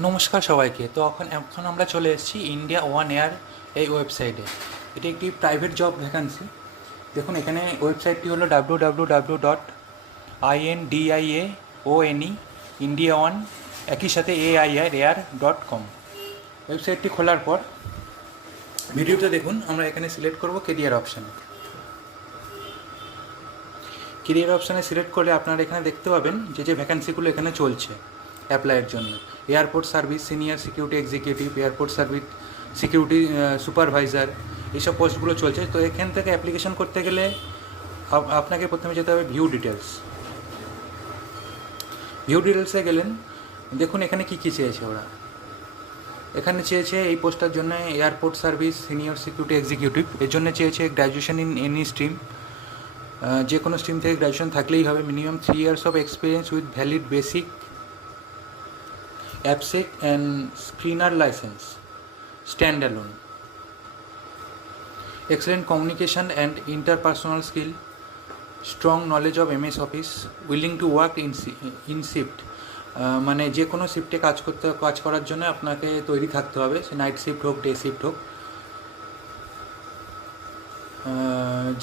নমস্কার সবাইকে। তো এখন আমরা চলে এসেছি ইন্ডিয়া ওয়ান এয়ার এই ওয়েবসাইটে। এটি একটি প্রাইভেট জব ভ্যাকান্সি। দেখুন, এখানে ওয়েবসাইটটি হলো www.INDIAONE ইন্ডিয়া ওয়ান একই সাথে AIR.com। ওয়েবসাইটটি খোলার পর ভিডিওতে দেখুন, আমরা এখানে সিলেক্ট করব কেরিয়ার অপশানে। কেরিয়ার অপশানে সিলেক্ট করলে আপনারা এখানে দেখতে পাবেন যে ভ্যাকান্সিগুলো এখানে চলছে অ্যাপ্লাইয়ের জন্য। Airport service senior security executive, airport service security supervisor, এইসব পোস্টগুলো চলছে। তো এখান থেকে অ্যাপ্লিকেশন করতে গেলে আপনাকে প্রথমে যেতে হবে ভিউ ডিটেলস। ভিউ ডিটেলসে গেলেন, দেখুন এখানে কী কী চেয়েছে ওরা। এখানে চেয়েছে এই পোস্টটার জন্য airport service senior security executive, এর জন্য চেয়েছে গ্র্যাজুয়েশন ইন এনি স্ট্রিম, যে কোনো স্ট্রিম থেকে গ্র্যাজুয়েশন থাকলেই হবে, minimum 3 years of experience with valid basic appsec and screener licence standalone, excellent communication and interpersonal skill, strong knowledge of MS office, willing to work in shift, মানে যে কোনো শিফটে কাজ করার জন্য আপনাকে তৈরি থাকতে হবে, সে নাইট শিফট হোক, ডে শিফট হোক,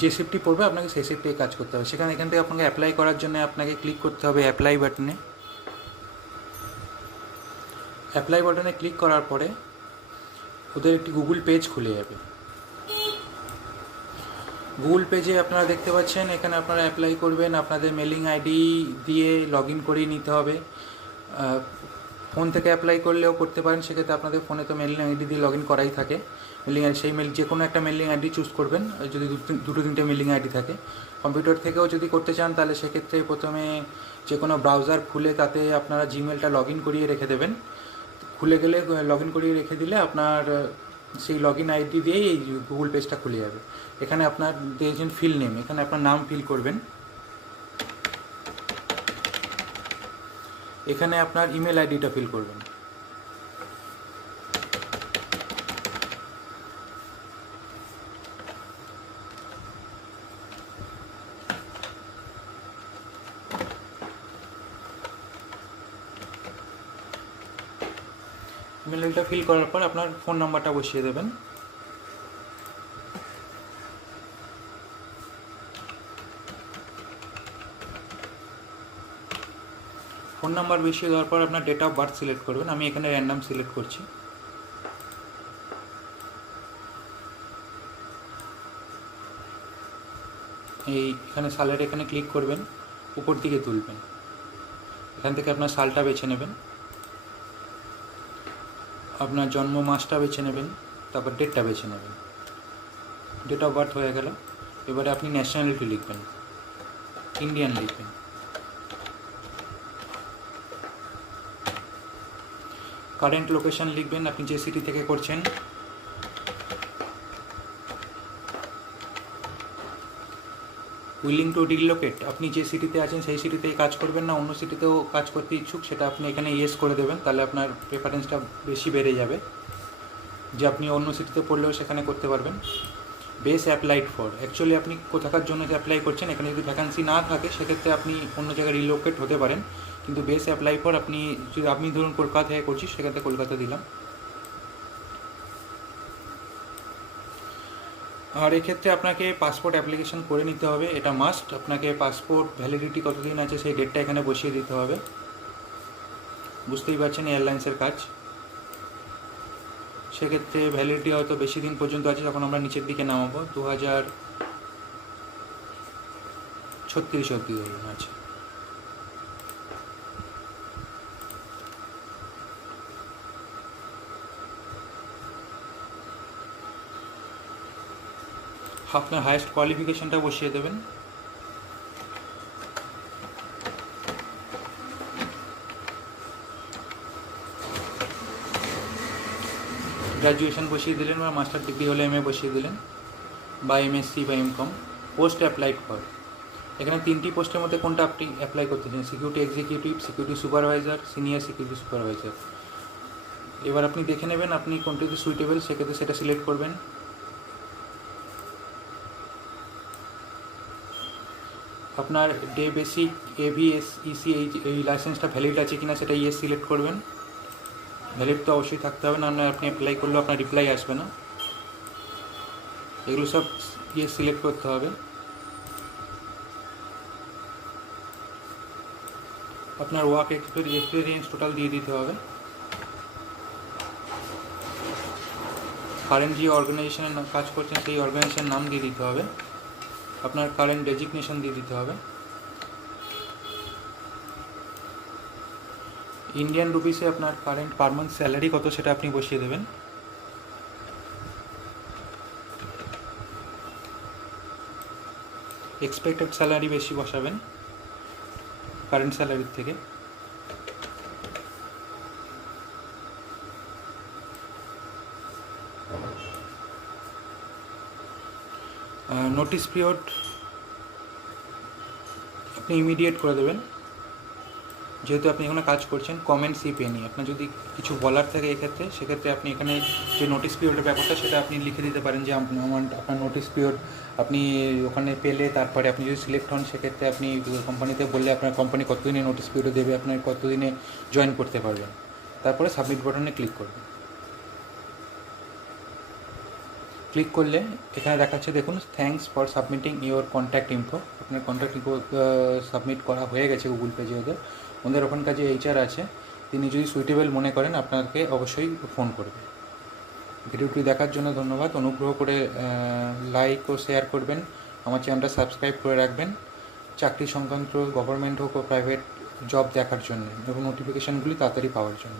যে শিফটটি পড়বে আপনাকে সেই শিফটে কাজ করতে হবে। এখান থেকে আপনাকে অ্যাপ্লাই করার জন্য আপনাকে ক্লিক করতে হবে অ্যাপ্লাই বাটনে। অ্যাপ্লাই বাটনে ক্লিক করার পরে ওদের একটি গুগল পেজ খুলে যাবে। গুগল পেজে আপনারা দেখতে পাচ্ছেন, এখানে আপনারা অ্যাপ্লাই করবেন, আপনাদের মেলিং আইডি দিয়ে লগ ইন করিয়ে নিতে হবে। ফোন থেকে অ্যাপ্লাই করলেও করতে পারেন, সেক্ষেত্রে আপনাদের ফোনে তো মেলিং আইডি দিয়ে লগ ইন করাই থাকে। মেলিং আইডি সেই যে কোনো একটা মেলিং আইডি চুজ করবেন, যদি দুটো তিনটে মেলিং আইডি থাকে। কম্পিউটার থেকেও যদি করতে চান তাহলে সেক্ষেত্রে প্রথমে যে কোনো ব্রাউজার খুলে তাতে আপনারা জিমেলটা লগ ইন করিয়ে রেখে দেবেন। খুলে গেলে লগ ইন করিয়ে রেখে দিলে আপনার সেই লগ ইন আইডি দিয়েই এই গুগল পেজটা খুলে যাবে। এখানে আপনার দিয়েছেন ফিল নেম, এখানে আপনার নাম ফিল করবেন। এখানে আপনার ইমেল আইডিটা ফিল করবেন। ইমেল আইডিটা ফিল করার পর আপনার ফোন নাম্বারটা বসিয়ে দেবেন। ফোন নাম্বার বসিয়ে দেওয়ার পর আপনার ডেট অফ বার্থ সিলেক্ট করবেন। আমি এখানে র্যান্ডাম সিলেক্ট করছি। এখানে সালের এখানে ক্লিক করবেন, উপর দিকে তুলবেন। এখান থেকে আপনার সালটা বেছে নেবেন, আপনার জন্ম মাসটা বেছে নেবেন, তারপর ডেটটা বেছে নেবেন। ডেট অফ বার্থ হয়ে গেল। এবারে আপনি ন্যাশনালিটি লিখবেন, ইন্ডিয়ান লিখবেন। কারেন্ট লোকেশন লিখবেন, আপনি যে সিটি থেকে করছেন। উইলিং টু রিলোকেট, আপনি যে সিটিতে আছেন সেই সিটিতেই কাজ করবেন না অন্য সিটিতেও কাজ করতে ইচ্ছুক, সেটা আপনি এখানে ইয়েস করে দেবেন। তাহলে আপনার প্রেফারেন্সটা বেশি বেড়ে যাবে যে আপনি অন্য সিটিতে পড়লেও সেখানে করতে পারবেন। বেস অ্যাপ্লাইড ফর, অ্যাকচুয়ালি আপনি কোথাকার জন্য যে অ্যাপ্লাই করছেন, এখানে যদি ভ্যাকান্সি না থাকে সেক্ষেত্রে আপনি অন্য জায়গায় রিলোকেট হতে পারেন। কিন্তু বেস অ্যাপ্লাই ফর আপনি ধরুন কলকাতায় করছি, সেক্ষেত্রে কলকাতা দিলাম। আর এক্ষেত্রে আপনাকে পাসপোর্ট অ্যাপ্লিকেশন করে নিতে হবে, এটা মাস্ট। আপনাকে পাসপোর্ট ভ্যালিডিটি কতদিন আছে সেই ডেটটা এখানে বসিয়ে দিতে হবে। বুঝতেই পারছেন এয়ারলাইন্সের কাজ, সেক্ষেত্রে ভ্যালিডিটি হয়তো বেশি দিন পর্যন্ত আছে। যখন আমরা নিচের দিকে নামাবো 2036 অবধি ধরুন আছে। আপনার হায়েস্ট কোয়ালিফিকেশনটা বসিয়ে দেবেন। গ্র্যাজুয়েশন বসিয়ে দিলেন বা মাস্টার ডিগ্রি হলে MA বসিয়ে দিলেন বা MSc বা MCom। পোস্ট অ্যাপ্লাইড ফর, এখানে 3টি পোস্টের মধ্যে কোনটা আপনি অ্যাপ্লাই করতেছেন, security executive, security supervisor, senior security supervisor. এবার আপনি দেখে নেবেন আপনি কোনটিতে সুইটেবল, সেক্ষেত্রে সেটা সিলেক্ট করবেন। আপনার ডে বেসিক AVS EC এই লাইসেন্সটা ভ্যালিড আছে কিনা সেটা ইয়েস সিলেক্ট করবেন। ভ্যালিড তো অবশ্যই থাকতে হবে, না আপনি অ্যাপ্লাই করলেও আপনার রিপ্লাই আসবে না। এগুলো সব সিলেক্ট করতে হবে। আপনার ওয়ার্ক এক্সপিরিয়েন্স টোটাল দিয়ে দিতে হবে। কারেন্ট যে অর্গানাইজেশনের কাজ করছেন সেই অর্গানাইজেশনের নাম দিয়ে দিতে হবে। আপনার কারেন্ট ডেজিগনেশন দিয়ে দিতে হবে। ইন্ডিয়ান রুপিসে আপনার কারেন্ট পার মান্থ স্যালারি কত সেটা আপনি বসিয়ে দেবেন। এক্সপেক্টেড স্যালারি বেশি বসাবেন কারেন্ট স্যালারির থেকে। নোটিস পিরিয়ড আপনি ইমিডিয়েট করে দেবেন, যেহেতু আপনি এখানে কাজ করছেন। কমেন্ট সিপে নিয়ে আপনার যদি কিছু বলার থাকে এক্ষেত্রে, সেক্ষেত্রে আপনি এখানে যে নোটিস পিরিয়ডের ব্যাপারটা সেটা আপনি লিখে দিতে পারেন যে আপনার নোটিস পিরিয়ড আপনি ওখানে পেলে, তারপরে আপনি যদি সিলেক্ট হন সেক্ষেত্রে আপনি কোম্পানিতে বললে আপনার কোম্পানি কতদিনে নোটিস পিরিয়ড দেবে, আপনার কতদিনে জয়েন করতে পারবেন। তারপরে সাবমিট বাটনে ক্লিক করবেন। ক্লিক করলে এখানে দেখাচ্ছে দেখুন, thanks for submitting your contact info. আপনার কন্ট্যাক্ট ইনফো সাবমিট করা হয়ে গেছে গুগল পেজে। ওদের ওখানকার যে এইচআর আছে তিনি যদি সুইটেবল মনে করেন আপনাকে অবশ্যই ফোন করবে। ভিডিওটি দেখার জন্য ধন্যবাদ। অনুগ্রহ করে লাইক ও শেয়ার করবেন, আমার চ্যানেলটা সাবস্ক্রাইব করে রাখবেন চাকরি সংক্রান্ত গভর্নমেন্ট হোক ও প্রাইভেট জব দেখার জন্য এবং নোটিফিকেশানগুলি তাড়াতাড়ি পাওয়ার জন্য।